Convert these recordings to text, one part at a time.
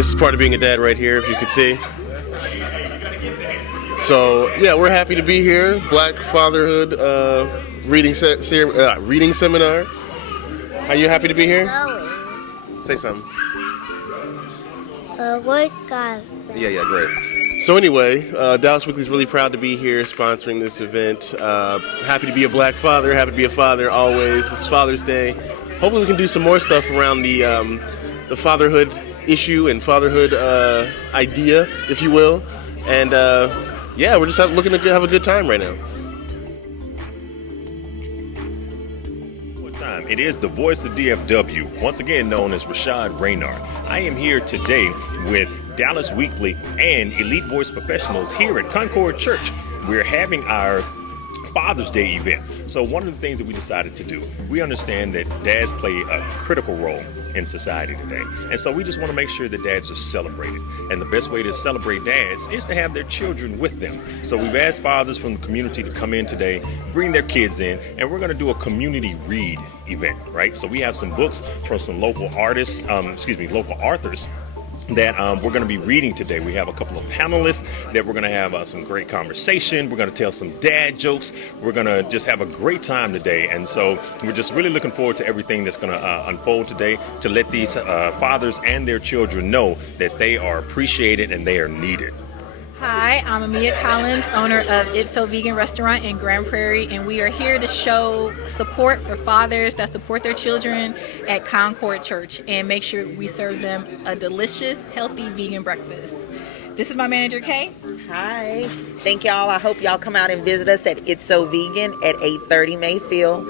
This is part of being a dad right here, if you could see. So yeah, we're happy to be here. Black Fatherhood reading seminar. Are you happy to be here? Say something. Work on. Yeah, great. So anyway, Dallas Weekly is really proud to be here sponsoring this event. Happy to be a black father, happy to be a father always. This is Father's Day. Hopefully we can do some more stuff around the fatherhood issue and fatherhood idea, if you will. And yeah, we're just looking to have a good time right now. It is the voice of DFW, once again known as Rashad Raynard. I am here today with Dallas Weekly and Elite Voice Professionals here at Concord Church. We're having our Father's Day event. So one of the things that we decided to do, we understand that dads play a critical role in society today. And so we just want to make sure that dads are celebrated. And the best way to celebrate dads is to have their children with them. So we've asked fathers from the community to come in today, bring their kids in, and we're going to do a community read event, right? So we have some books from some local artists, local authors that we're going to be reading today. We have a couple of panelists that we're going to have some great conversation. We're going to tell some dad jokes. We're going to just have a great time today. And so we're just really looking forward to everything that's going to unfold today to let these fathers and their children know that they are appreciated and they are needed. Hi, I'm Amia Collins, owner of It's So Vegan restaurant in Grand Prairie, and we are here to show support for fathers that support their children at Concord Church and make sure we serve them a delicious, healthy vegan breakfast. This is my manager, Kay. Hi. Thank y'all. I hope y'all come out and visit us at It's So Vegan at 830 Mayfield.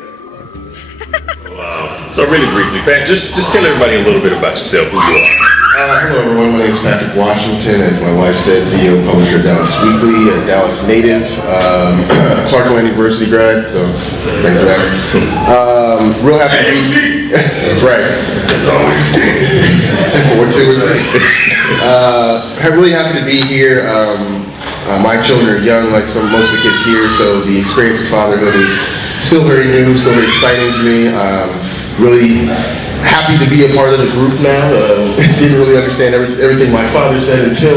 Wow. So really briefly, Pat, just tell everybody a little bit about yourself, who you are. Hello everyone, my name is Patrick Washington, as my wife said, CEO and publisher of Dallas Weekly, a Dallas native, Clarkland University grad, so thanks for that. Real happy to be, that's right. That's always Or two or three. I'm really happy to be here. My children are young, like most of the kids here, so the experience of fatherhood is still very new, still very exciting to me. Really happy to be a part of the group now. Didn't really understand everything my father said until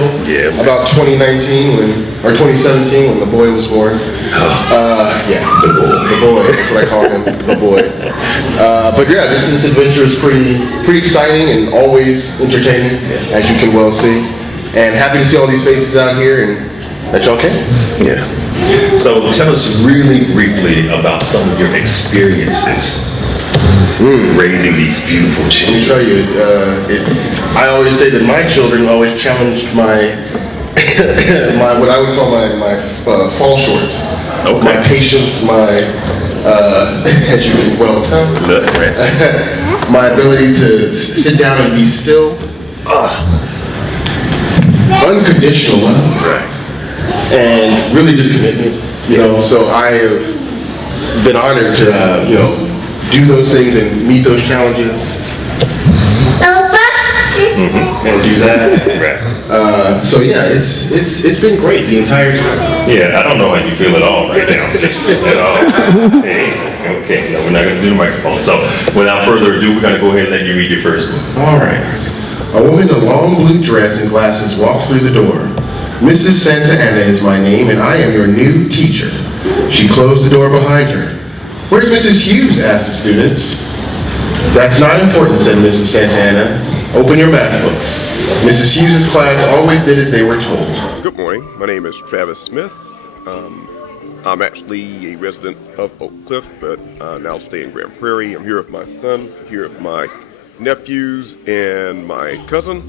about 2019 or 2017 when the boy was born. The boy. That's what I call him, the boy. But yeah, this adventure is pretty exciting and always entertaining, as you can well see. And happy to see all these faces out here and that y'all came. Yeah. So tell us really briefly about some of your experiences raising these beautiful children. Let me tell you, I always say that my children always challenged my what I would call my fall shorts. Okay. My patience, as you can well tell, my ability to sit down and be still. Unconditional love. Right. And really just commitment, so I have been honored to, do those things and meet those challenges and do that. Right. So yeah, it's been great the entire time. Yeah, I don't know how you feel at all right now. At all. Hey, okay, no, we're not going to do the microphone. So without further ado, we're going to go ahead and let you read your first book. All right. A woman in a long blue dress and glasses walked through the door. Mrs. Santa Ana is my name, and I am your new teacher. She closed the door behind her. Where's Mrs. Hughes? Asked the students. That's not important, said Mrs. Santa Ana. Open your math books. Mrs. Hughes' class always did as they were told. Good morning. My name is Travis Smith. I'm actually a resident of Oak Cliff, but now stay in Grand Prairie. I'm here with my son, here with my nephews, and my cousin.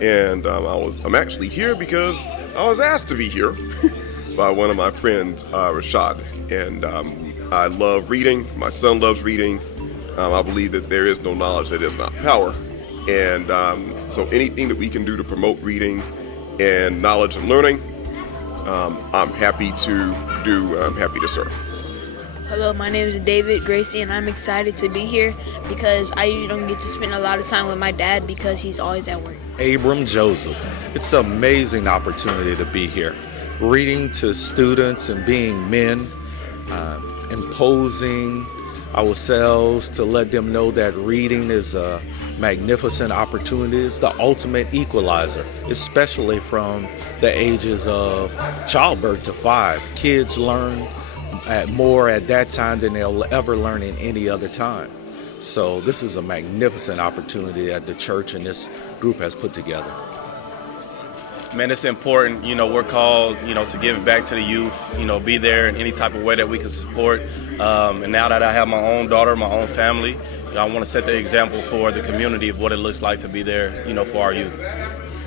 And I'm actually here because I was asked to be here by one of my friends, Rashad. And I love reading. My son loves reading. I believe that there is no knowledge that is not power. And so anything that we can do to promote reading and knowledge and learning, I'm happy to do. I'm happy to serve. Hello, my name is David Gracie, and I'm excited to be here because I usually don't get to spend a lot of time with my dad because he's always at work. Abram Joseph. It's an amazing opportunity to be here, reading to students and being men, imposing ourselves, to let them know that reading is a magnificent opportunity. It's the ultimate equalizer, especially from the ages of childbirth to 5. Kids learn more at that time than they'll ever learn in any other time. So this is a magnificent opportunity that the church and this group has put together. Man, it's important, we're called, to give back to the youth, be there in any type of way that we can support. And now that I have my own daughter, my own family, I want to set the example for the community of what it looks like to be there, for our youth.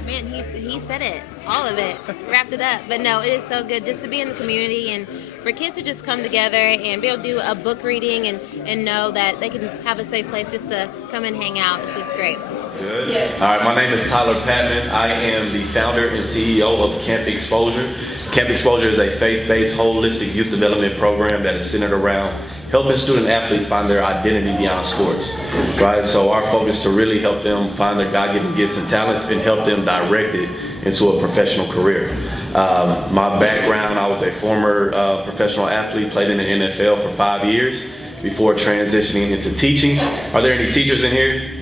Man, he said it, all of it, wrapped it up. But no, it is so good just to be in the community and for kids to just come together and be able to do a book reading and know that they can have a safe place just to come and hang out. It's just great. Good. All right, my name is Tyler Patman. I am the founder and CEO of Camp Exposure. Camp Exposure is a faith-based, holistic youth development program that is centered around helping student athletes find their identity beyond sports, right? So our focus is to really help them find their God-given gifts and talents and help them direct it into a professional career. My background, I was a former professional athlete, played in the NFL for 5 years before transitioning into teaching. Are there any teachers in here?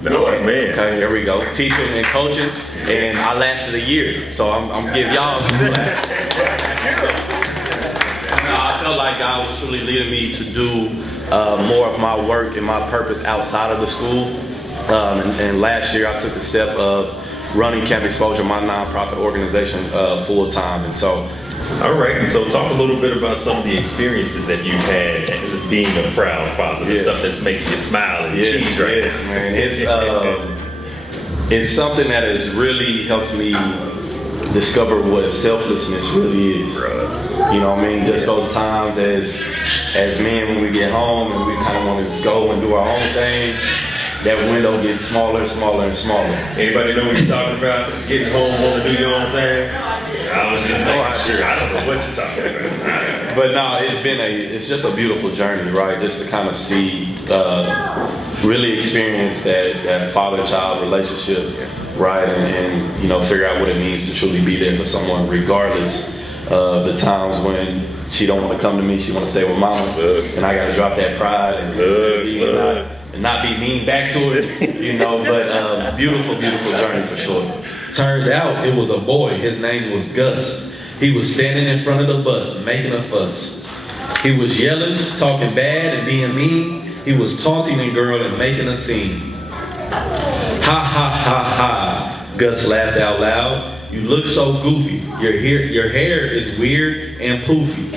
No, man. Okay, here we go. Teaching and coaching, and I lasted a year, so I'm giving y'all some claps. I felt like God was truly leading me to do more of my work and my purpose outside of the school. And last year I took the step of running Camp Exposure, my nonprofit organization, full time. And so, all right. And so, talk a little bit about some of the experiences that you've had as being a proud father, the stuff that's making you smile and cheese right now. Man. It's something that has really helped me discover what selflessness really is. You know what I mean? Just those times as men when we get home and we kind of want to just go and do our own thing, that window gets smaller, smaller, and smaller. Anybody know what you're talking about? Getting home, want to do your own thing? I was just making sure. I don't know what you're talking about. But no, it's just a beautiful journey, right? Just to kind of see, really experience that father-child relationship, right? And figure out what it means to truly be there for someone, regardless of the times when she don't want to come to me, she want to stay with mama, and I got to drop that pride and not be mean back to it, but beautiful, beautiful journey for sure. Turns out it was a boy. His name was Gus. He was standing in front of the bus making a fuss. He was yelling, talking bad and being mean. He was taunting a girl and making a scene. Ha ha ha ha, Gus laughed out loud. You look so goofy. Your hair is weird and poofy.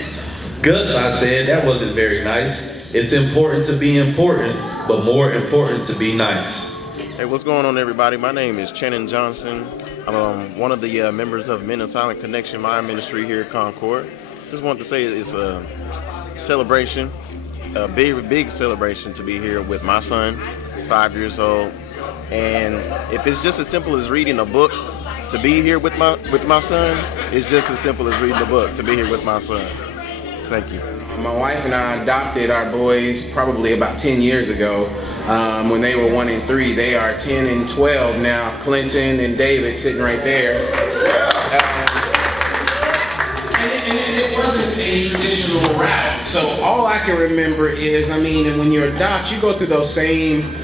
Gus, I said, that wasn't very nice. It's important to be important, but more important to be nice. Hey, what's going on, everybody? My name is Channing Johnson. I'm one of the members of Men of Silent Connection, my ministry here at Concord. Just wanted to say it's a celebration, a big celebration to be here with my son. He's 5 years old. And if it's just as simple as reading a book, to be here with my son, it's just as simple as reading a book, to be here with my son. Thank you. My wife and I adopted our boys probably about 10 years ago. When they were 1 and 3, they are 10 and 12 now. Clinton and David sitting right there. And it wasn't a traditional route. So all I can remember is, and when you adopt, you go through those same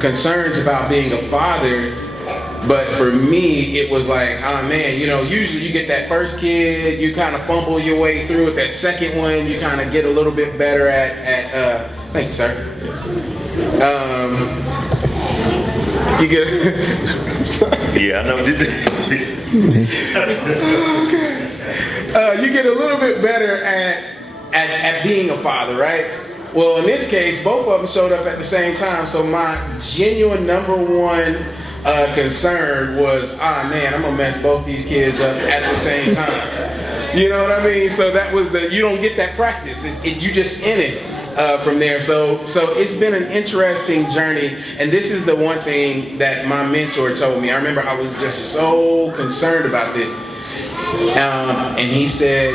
concerns about being a father. But for me, it was like, usually you get that first kid, you kind of fumble your way through it. That second one, you kind of get a little bit better at thank you, sir. Yes, you get yeah, I know. You get a little bit better at being a father, right? Well, in this case, both of them showed up at the same time. So my genuine number one concern was, I'm gonna mess both these kids up at the same time. You know what I mean? So that was you don't get that practice. You just in it from there. So it's been an interesting journey. And this is the one thing that my mentor told me. I remember I was just so concerned about this. And he said,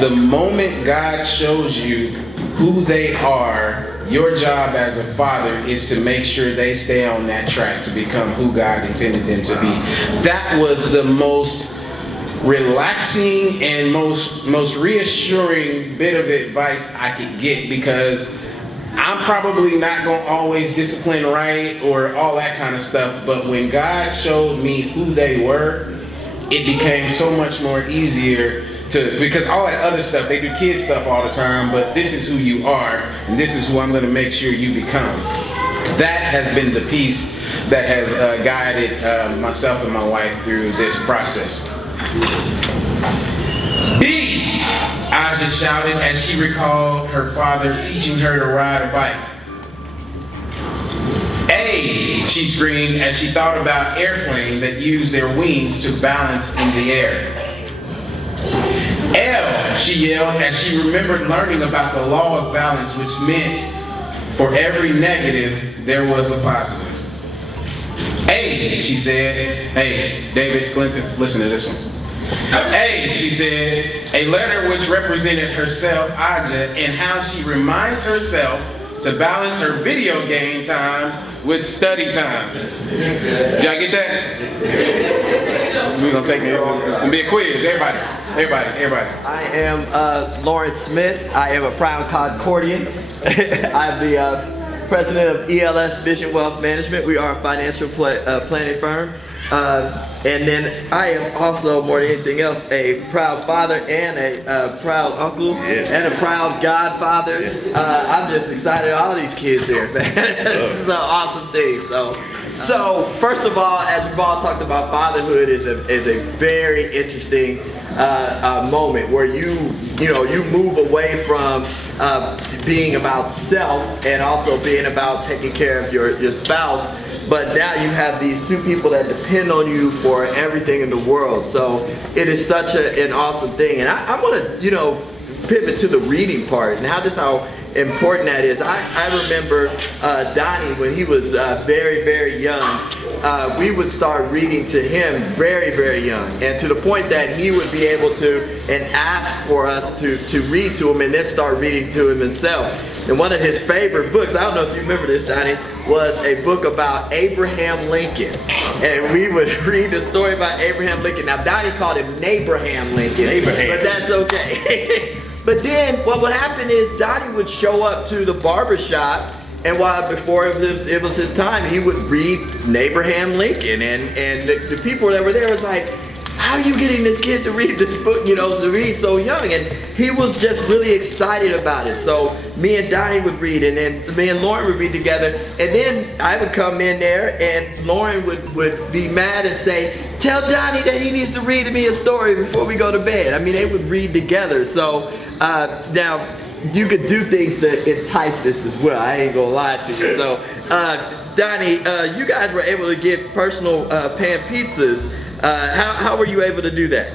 the moment God shows you who they are, your job as a father is to make sure they stay on that track to become who God intended them to be. That was the most relaxing and most reassuring bit of advice I could get, because I'm probably not going to always discipline right or all that kind of stuff, but when God showed me who they were, it became so much more easier because all that other stuff, they do kid stuff all the time, but this is who you are, and this is who I'm going to make sure you become. That has been the piece that has guided myself and my wife through this process. B, Aja shouted as she recalled her father teaching her to ride a bike. A, she screamed as she thought about airplanes that use their wings to balance in the air. L, she yelled as she remembered learning about the law of balance, which meant for every negative, there was a positive. A, she said, hey, David Clinton, listen to this one. A, she said, a letter which represented herself, Aja, and how she reminds herself to balance her video game time with study time. Y'all get that? We're gonna take it. It's gonna be a quiz. Everybody. I am Lawrence Smith. I am a proud Concordian. I'm the president of ELS Vision Wealth Management. We are a financial planning firm. And then I am also, more than anything else, a proud father and a proud uncle and a proud godfather. I'm just excited all these kids here, man. This is an awesome thing. So first of all, as we've all talked about, fatherhood is a very interesting moment where you move away from being about self and also being about taking care of your spouse. But now you have these two people that depend on you for everything in the world. So it is such an awesome thing. And I want to, pivot to the reading part and how important that is. I remember Donnie, when he was very, very young, we would start reading to him very, very young. And to the point that he would be able to and ask for us to read to him and then start reading to him himself. And one of his favorite books, I don't know if you remember this, Donnie, was a book about Abraham Lincoln. And we would read the story about Abraham Lincoln. Now, Donnie called him Nabraham Lincoln, but that's okay. But then what would happen is Donnie would show up to the barbershop, and before it was his time, he would read Nabraham Lincoln. And the people that were there was like, how are you getting this kid to read this book, to read so young? And he was just really excited about it. So me and Donnie would read, and then me and Lauren would read together. And then I would come in there, and Lauren would be mad and say, tell Donnie that he needs to read me a story before we go to bed. I mean, they would read together. So now, you could do things to entice this as well. I ain't gonna lie to you. So, Donnie, you guys were able to get personal pan pizzas. How were you able to do that?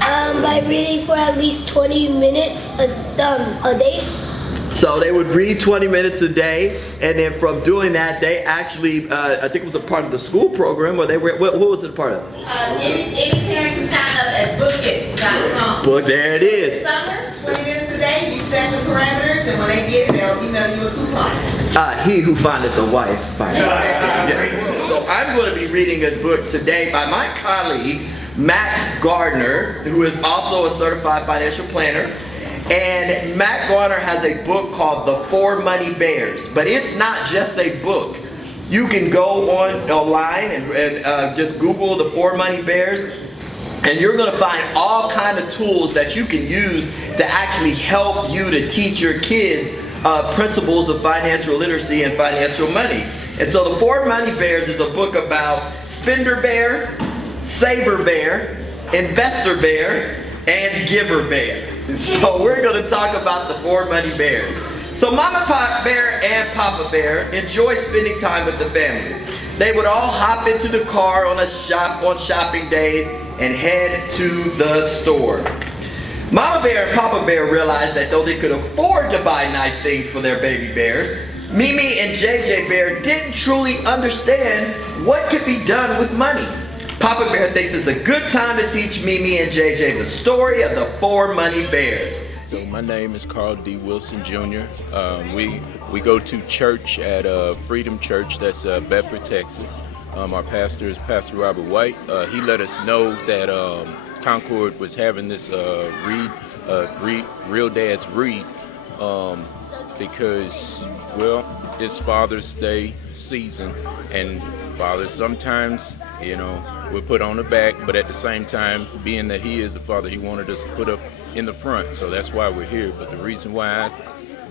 By reading for at least 20 minutes a day. So they would read 20 minutes a day, and then from doing that, they actually, I think it was a part of the school program, or what was it a part of? Any parent can sign up at bookit.com. Book, there it is. Summer, 20 minutes a day, you set the parameters, and when they get it, they'll email you a coupon. He who findeth the wife findeth. Yeah. So I'm going to be reading a book today by my colleague, Matt Gardner, who is also a certified financial planner. And Matt Gardner has a book called The 4 Money Bears. But it's not just a book. You can go online and just Google The 4 Money Bears, and you're going to find all kind of tools that you can use to actually help you to teach your kids principles of financial literacy and financial money. And so The 4 Money Bears is a book about Spender Bear, Saver Bear, Investor Bear, and Giver Bear. So we're going to talk about the 4 Money Bears. So Mama Bear and Papa Bear enjoy spending time with the family. They would all hop into the car on shopping days and head to the store. Mama Bear and Papa Bear realized that though they could afford to buy nice things for their baby bears, Mimi and JJ Bear didn't truly understand what could be done with money. Papa Bear thinks it's a good time to teach Mimi and JJ the story of the 4 Money Bears. So my name is Carl D. Wilson Jr. We go to church at Freedom Church, that's Bedford, Texas. Our pastor is Pastor Robert White. He let us know that Concord was having this Real Dads Read, because, well, it's Father's Day season, and fathers sometimes, we're put on the back, but at the same time, being that he is a father, he wanted us to put up in the front, so that's why we're here. But the reason why I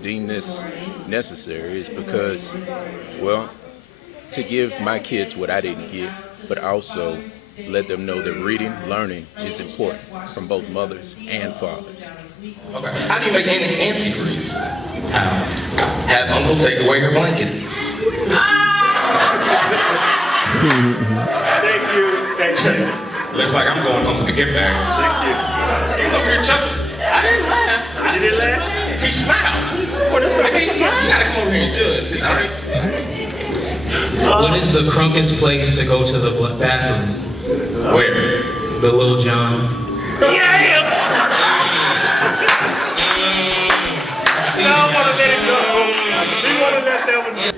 deem this necessary is because, well, to give my kids what I didn't get, but also let them know that reading, learning is important from both mothers and fathers. Okay. How do you make antifreeze? How? Have Uncle take away her blanket. Thank you. Looks like I'm going home with the gift bag. Thank you. He's over here chuckling. I didn't laugh. You didn't laugh? He smiled. Well, that's not I can't smile. You gotta come over here and judge. What is the crunkest place to go to the bathroom? Where? The Little John. Yeah! She don't want to let it go. She want to let that one go.